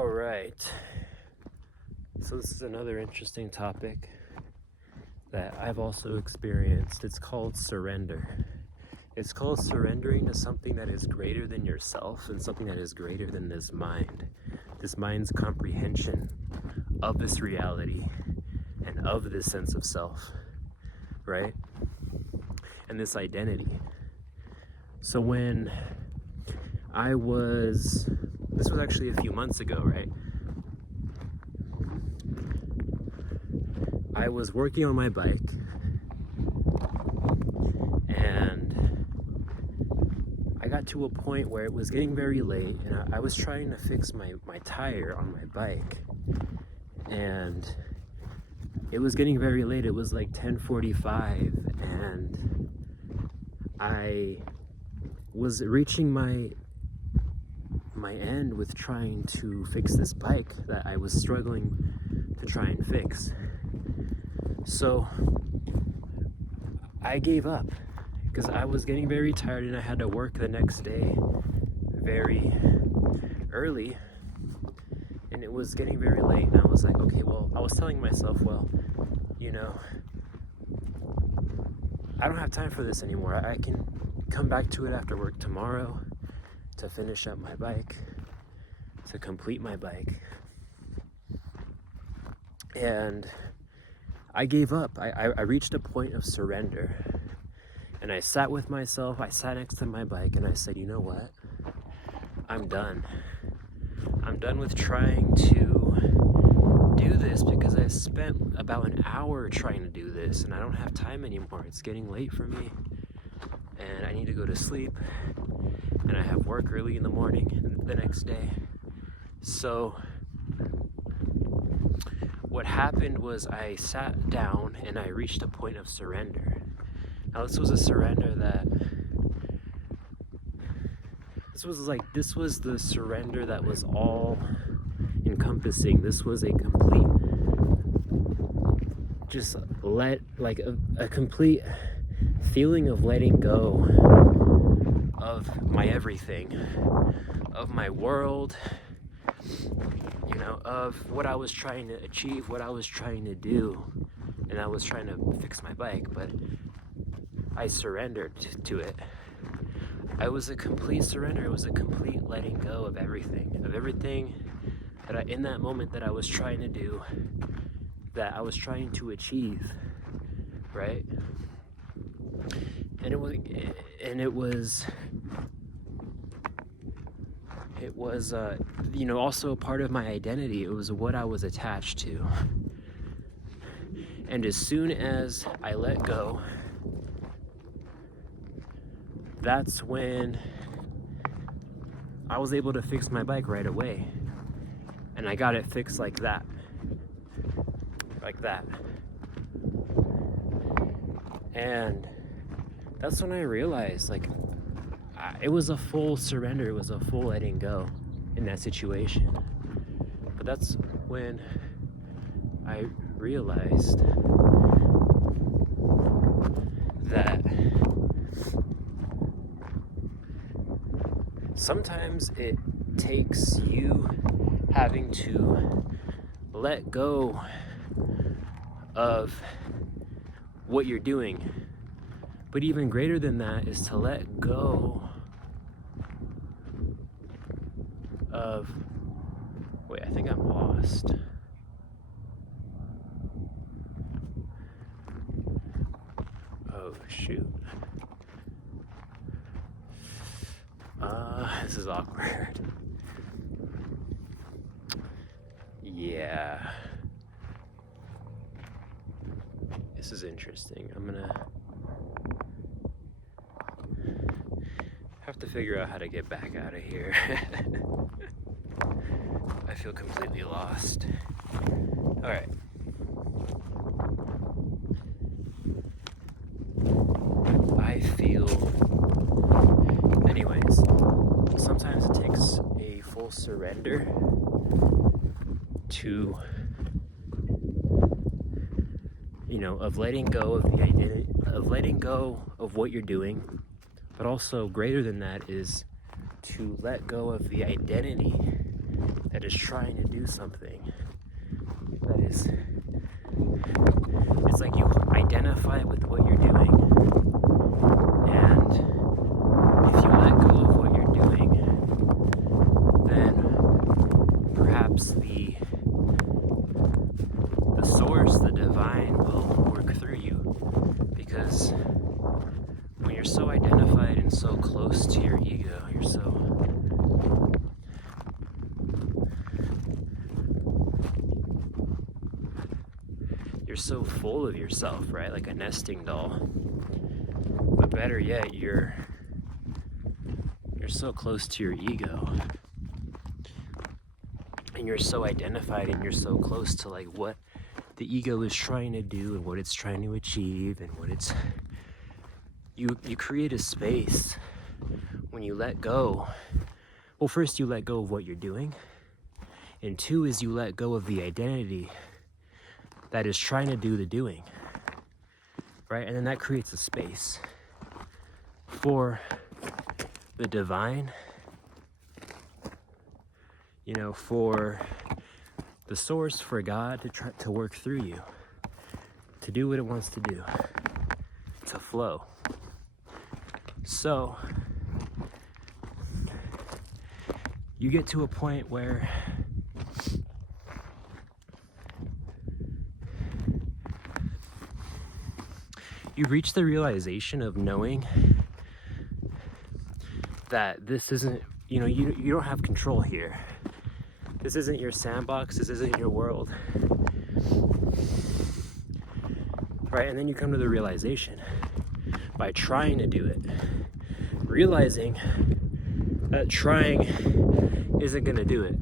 All right. So this is another interesting topic that I've also experienced. It's called surrender. It's called surrendering to something that is greater than yourself and something that is greater than this mind's comprehension of this reality and of this sense of self, right? And this identity. So when this was actually a few months ago, right? I was working on my bike and I got to a point where it was getting very late and I was trying to fix my tire on my bike, and it was getting very late. It was like 10:45 and I was reaching my end with trying to fix this bike that I was struggling to try and fix. So I gave up because I was getting very tired and I had to work the next day very early and it was getting very late, and I was like, okay, well, I was telling myself, well, I don't have time for this anymore. I can come back to it after work tomorrow to finish up my bike, to complete my bike. And I gave up. I reached a point of surrender. And I sat with myself, I sat next to my bike, and I said, you know what? I'm done. I'm done with trying to do this because I've spent about an hour trying to do this, and I don't have time anymore. It's getting late for me, and I need to go to sleep, and I have work early in the morning the next day. So what happened was I sat down and I reached a point of surrender. Now this was a surrender this was the surrender that was all encompassing. This was a complete, a complete feeling of letting go of my everything, of my world, of what I was trying to achieve, what I was trying to do. And I was trying to fix my bike, but I surrendered to it. It was a complete surrender. It was a complete letting go of everything that in that moment that I was trying to do, that I was trying to achieve, right? And it was also a part of my identity. It was what I was attached to. And as soon as I let go, that's when I was able to fix my bike right away. And I got it fixed like that. And that's when I realized, it was a full surrender. It was a full letting go in that situation. But that's when I realized that sometimes it takes you having to let go of what you're doing. But even greater than that is to let go of... Wait, I think I'm lost. Oh, shoot. This is awkward. Yeah. This is interesting. I'm gonna have to figure out how to get back out of here. I feel completely lost. All right. Anyways, sometimes it takes a full surrender to, of letting go of the identity, of letting go of what you're doing, but also greater than that is to let go of the identity that is trying to do something that is, it's like you identify with what you're doing, and if you let go of what you're doing, then perhaps the source, the divine, will work through you, because when you're so identified and so close to your ego, you're so full of yourself, right? Like a nesting doll. But better yet, you're so close to your ego, and you're so identified, and you're so close to like what the ego is trying to do and what it's trying to achieve, and what it's you create a space when you let go. Well, first you let go of what you're doing, and two is you let go of the identity that is trying to do the doing, right? And then that creates a space for the divine, you know, for the source, for God to try to work through you, to do what it wants to do, to flow. So you get to a point where you reach the realization of knowing that this isn't, you know, you don't have control here. This isn't your sandbox, this isn't your world. Right? And then you come to the realization by trying to do it, realizing that trying isn't gonna do it.